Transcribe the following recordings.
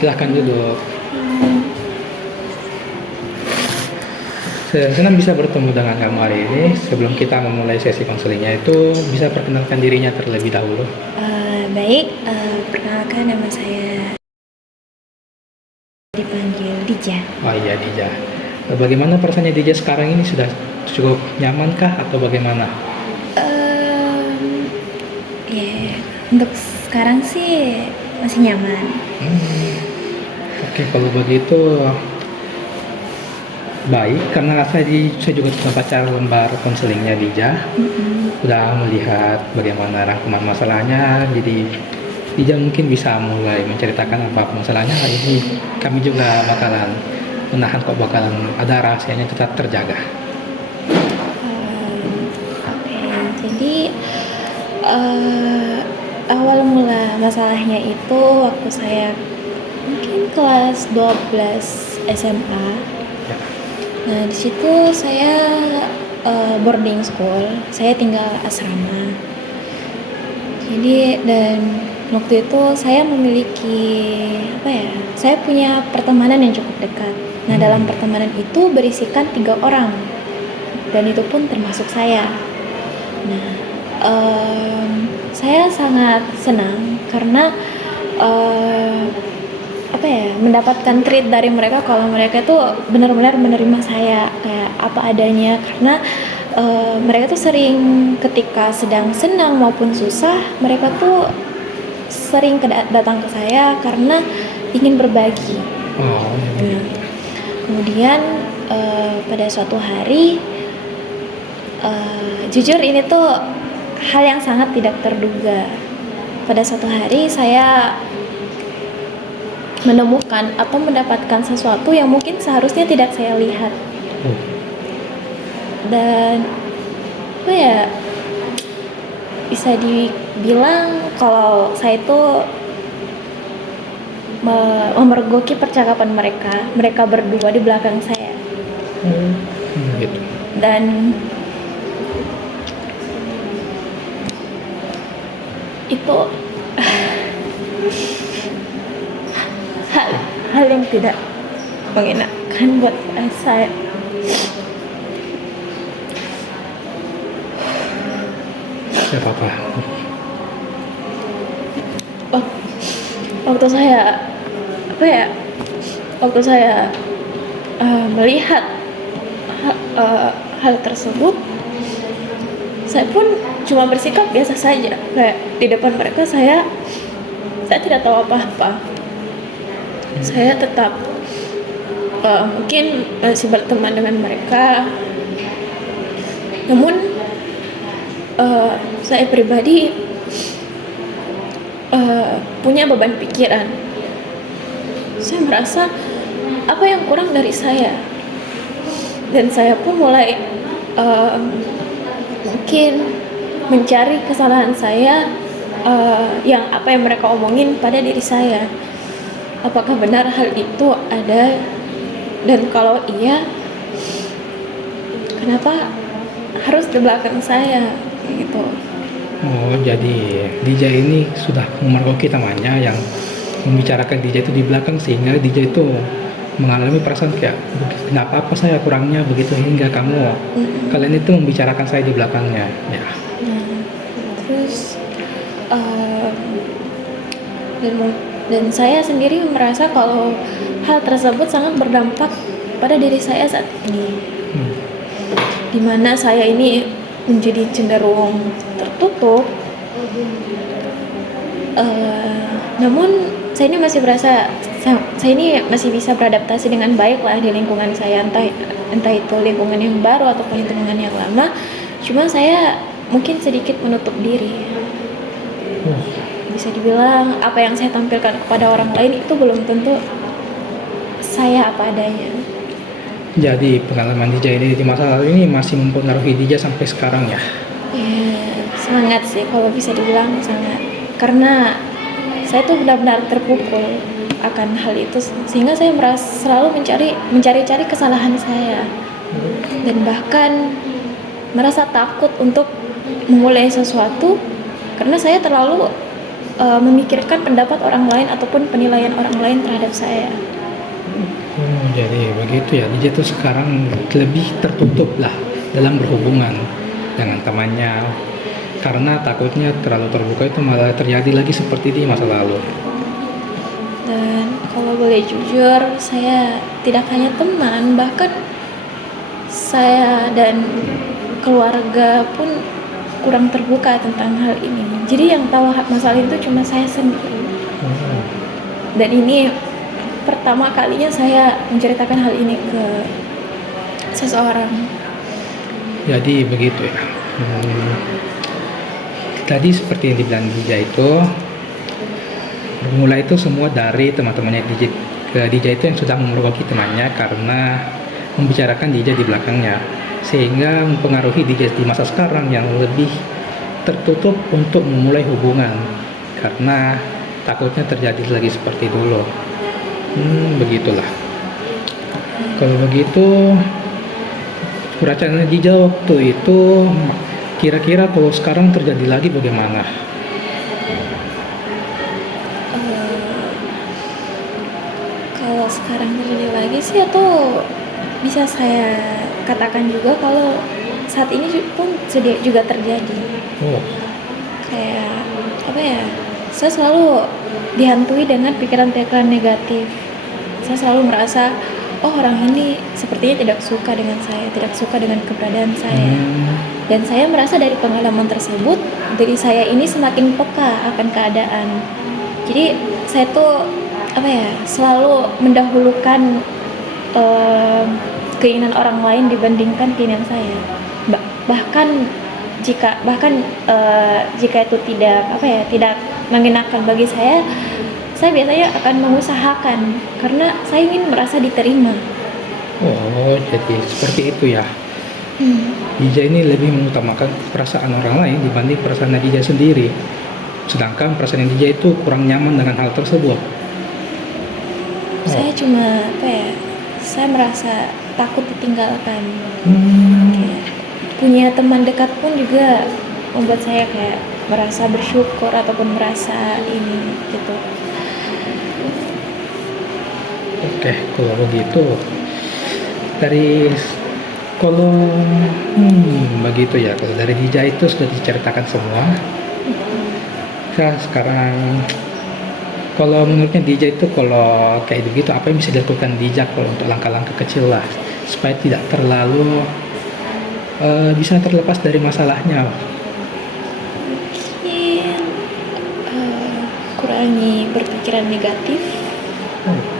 Silahkan duduk. Senang bisa bertemu dengan kamu hari ini. Sebelum kita memulai sesi konselingnya itu, bisa perkenalkan dirinya terlebih dahulu. Baik, perkenalkan nama saya dipanggil Dija. Oh iya, Dija. Bagaimana perasaannya Dija sekarang ini? Sudah cukup nyamankah atau bagaimana? Ya, untuk sekarang sih masih nyaman. Oke, kalau begitu baik, karena saya juga sudah baca lembar konselingnya Dija. Sudah melihat bagaimana rangkuman masalahnya, jadi Dija mungkin bisa mulai menceritakan apa masalahnya. Ini kami juga bakalan menahan kok, bakalan ada rahasianya tetap terjaga. Oke, jadi awal mula masalahnya itu waktu saya mungkin kelas 12 SMA. Ya. Nah, di situ saya boarding school, saya tinggal asrama. Jadi dan waktu itu saya memiliki saya punya pertemanan yang cukup dekat. Nah, dalam pertemanan itu berisikan 3 orang dan itu pun termasuk saya. Nah, saya sangat senang karena mendapatkan treat dari mereka kalau mereka itu benar-benar menerima saya kayak apa adanya, karena mereka tuh sering ketika sedang senang maupun susah mereka tuh sering datang ke saya karena ingin berbagi. Oh, Nah, kemudian pada suatu hari jujur ini tuh hal yang sangat tidak terduga. Pada suatu hari saya menemukan atau mendapatkan sesuatu yang mungkin seharusnya tidak saya lihat. Dan bisa dibilang kalau saya itu memergoki percakapan mereka berdua di belakang saya. gitu. Dan itu hal yang tidak mengenakan buat saya. Tidak apa-apa. Waktu saya melihat hal tersebut, saya pun cuma bersikap biasa saja. Kayak di depan mereka saya tidak tahu apa-apa. Saya tetap mungkin masih berteman dengan mereka. Namun saya pribadi punya beban pikiran. Saya merasa apa yang kurang dari saya, dan saya pun mulai mungkin mencari kesalahan saya, yang apa yang mereka omongin pada diri saya. Apakah benar hal itu ada, dan kalau iya, kenapa harus di belakang saya gitu. Oh, jadi Dija ini sudah memergoki temannya yang membicarakan Dija itu di belakang, sehingga Dija itu mengalami perasaan kayak kenapa apa saya kurangnya begitu, hingga kalian itu membicarakan saya di belakangnya ya. Terus dan saya sendiri merasa kalau hal tersebut sangat berdampak pada diri saya saat ini, dimana saya ini menjadi cenderung tertutup. Namun saya ini masih bisa beradaptasi dengan baik lah di lingkungan saya, entah itu lingkungan yang baru ataupun lingkungan yang lama. Cuma saya mungkin sedikit menutup diri. Bisa dibilang apa yang saya tampilkan kepada orang lain itu belum tentu saya apa adanya. Jadi pengalaman Dija ini di masa lalu ini masih mempengaruhi Dija sampai sekarang ya? Ya, sangat sih kalau bisa dibilang sangat. Karena saya tuh benar-benar terpukul akan hal itu, sehingga saya selalu mencari kesalahan saya, dan bahkan merasa takut untuk memulai sesuatu karena saya terlalu memikirkan pendapat orang lain ataupun penilaian orang lain terhadap saya. Oh, jadi begitu ya. DJ itu sekarang lebih tertutup lah dalam berhubungan dengan temannya. Karena takutnya terlalu terbuka itu malah terjadi lagi seperti di masa lalu. Dan kalau boleh jujur, saya tidak hanya teman, bahkan saya dan keluarga pun kurang terbuka tentang hal ini. Jadi yang tahu masalah itu cuma saya sendiri. Oh, Dan ini pertama kalinya saya menceritakan hal ini ke seseorang. jadi begitu ya. Tadi seperti yang dibilang DJ itu, bermula itu semua dari teman-temannya DJ. DJ itu yang sudah memergoki temannya karena membicarakan DJ di belakangnya, sehingga mempengaruhi DJ di masa sekarang yang lebih tertutup untuk memulai hubungan karena takutnya terjadi lagi seperti dulu. Begitulah. Kalau begitu, perasaan DJ waktu itu kira-kira kalau sekarang terjadi lagi bagaimana? Kalau sekarang terjadi lagi sih, atau bisa saya katakan juga kalau saat ini pun juga terjadi. Oh, Kayak apa ya? Saya selalu dihantui dengan pikiran-pikiran negatif. Saya selalu merasa, oh orang ini sepertinya tidak suka dengan saya, tidak suka dengan keberadaan saya. Dan saya merasa dari pengalaman tersebut, diri saya ini semakin peka akan keadaan. Jadi saya tuh apa ya, selalu mendahulukan keinginan orang lain dibandingkan keinginan saya. Bahkan jika itu tidak mengenakan bagi saya biasanya akan mengusahakan karena saya ingin merasa diterima. oh, jadi seperti itu ya. DJ ini lebih mengutamakan perasaan orang lain dibanding perasaan DJ sendiri. Sedangkan perasaan DJ itu kurang nyaman dengan hal tersebut. Saya cuma saya merasa takut ditinggalkan. Kayak punya teman dekat pun juga membuat saya kayak merasa bersyukur ataupun merasa ini gitu. Oke, kalau begitu kalau begitu ya, kalau dari DJ itu sudah diceritakan semua. Nah, sekarang kalau menurutnya DJ itu kalau kayak begitu apa yang bisa dilakukan DJ kalau untuk langkah-langkah kecil lah supaya tidak terlalu bisa terlepas dari masalahnya? Mungkin kurangi berpikiran negatif,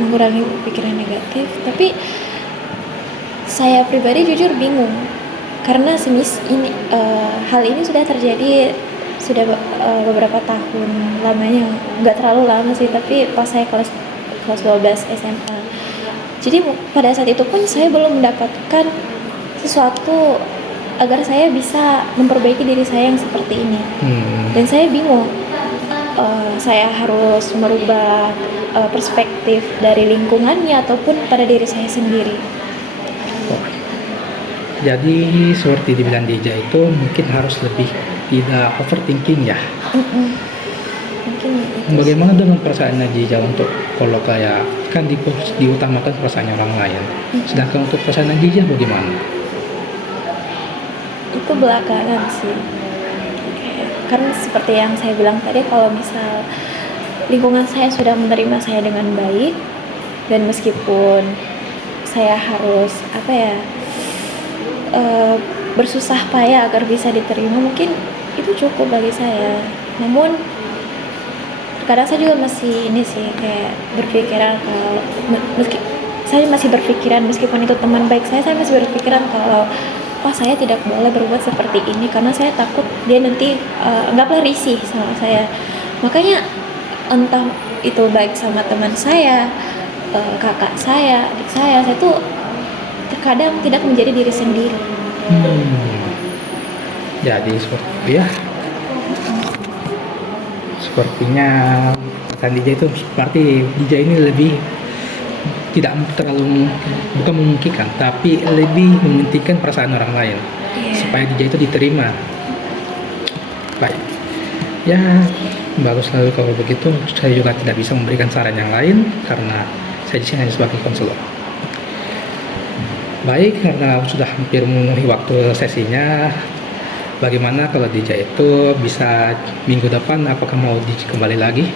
mengurangi pikiran negatif. Tapi saya pribadi jujur bingung karena hal ini sudah terjadi beberapa tahun lamanya, nggak terlalu lama sih, tapi pas saya kelas 12 SMA. Jadi pada saat itu pun saya belum mendapatkan sesuatu agar saya bisa memperbaiki diri saya yang seperti ini. Dan saya bingung, saya harus merubah perspektif dari lingkungannya ataupun pada diri saya sendiri. Jadi seperti dibilang DJ itu mungkin harus lebih tidak overthinking ya. Mungkin itu. Bagaimana dengan perasaan DJ untuk kalau kayak kan diutamakan perasaan orang lain, sedangkan untuk perasaan DJ bagaimana? Itu belakangan sih. Karena seperti yang saya bilang tadi, kalau misal lingkungan saya sudah menerima saya dengan baik, dan meskipun saya harus bersusah payah agar bisa diterima, mungkin itu cukup bagi saya. Namun kadang saya juga masih kayak berpikiran kalau saya masih berpikiran meskipun itu teman baik saya masih berpikiran kalau saya tidak boleh berbuat seperti ini karena saya takut dia nanti anggaplah risih sama saya. Makanya entah itu baik sama teman saya, kakak saya, adik saya tuh terkadang tidak menjadi diri sendiri. Jadi seperti itu ya. Sepertinya pesan DJ itu seperti DJ ini lebih tidak terlalu bukan memungkinkan, tapi lebih mementingkan perasaan orang lain supaya DJ itu diterima. Baik. Ya, bagus lalu kalau begitu. Saya juga tidak bisa memberikan saran yang lain karena saya di sini hanya sebagai konselor. Baik, karena sudah hampir memenuhi waktu sesinya, bagaimana kalau Dija itu bisa minggu depan apakah mau kembali lagi?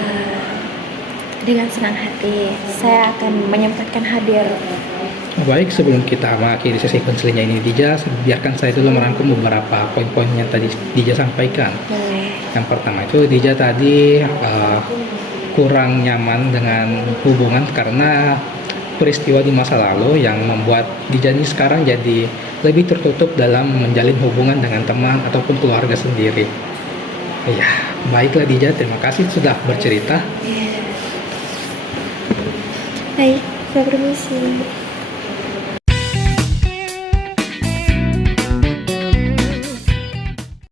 Eh, dengan senang hati, saya akan menyempatkan hadir. Baik, sebelum kita mengakhiri sesi konselingnya ini Dija, biarkan saya dulu merangkum beberapa poin-poin yang tadi Dija sampaikan. Boleh. Yang pertama itu Dija tadi kurang nyaman dengan hubungan karena peristiwa di masa lalu yang membuat Dija ini sekarang jadi lebih tertutup dalam menjalin hubungan dengan teman ataupun keluarga sendiri. Iya, baiklah Dija, terima kasih sudah bercerita. Baik, saya permisi.